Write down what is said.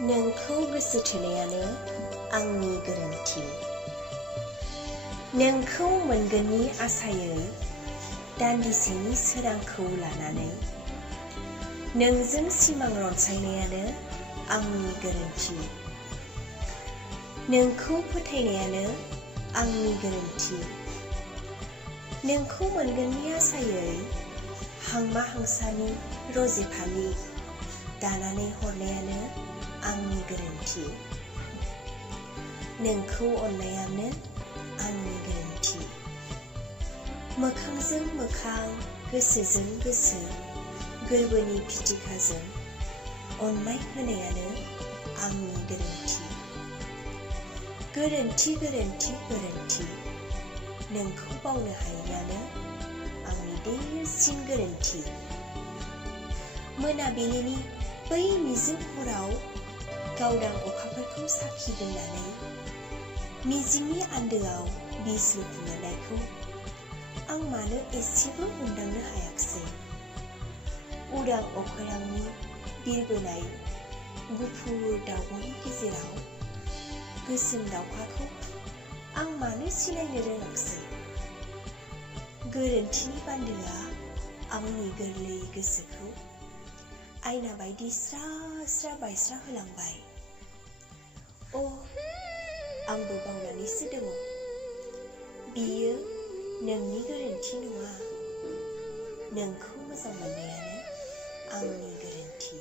नोंखौ गोसो थोनायानो आंनि गोरोन्थि। नोंखौ मोनगोननि आसायै दान्दिसेनि सोरांखौ लानानै नोंजों सिमां रनसायनायानो आंनि गोरोन्थि। नोंखौ फोथायनायानो आंनि गोरोन्थि। नोंखौ मोनगोननि आसायै हांमा हांसानि रजे फालि दानानै हरनायानो आंनि गोरोन्थि। नोंखौ अननायानो आंनि गोरोन्थि। मोखांजों मोखां गोसोजों गोसो गोरबोनि फिथिखाजों अननाय होनायानो आंनि गोरोन्थि। गोरोन्थि गोरोन्थि गोरोन्थि नोंखौ बावनो हायैयानो आंनि देरसिन गोरोन्थि। मोनाबिलिनि बै निजोम हराव गावदां अखाफोरखौ साखि दोननानै मिजिंनि आन्दोआव बिस लुखुमानायखौ आं मानो एसेबो मोनदांनो हायाखिसै? उदां अख्रांनि बिरबोनाय गुफुर दाउब'नि गेजेराव गोसोम दाउखाखौ आं मानो सिनायनो रोङाखिसै? गोरोन्थिनि बान्दोआ आंनि गोरलै गोसोखौ आयना बायदि स्रा स्रा बायस्रा होलांबाय। आंबो बावनानैसो दङ। बियो नोंनि गोरोन्थि नङा। नोंखौ मोजां मोननायानो आंनि गोरोन्थि।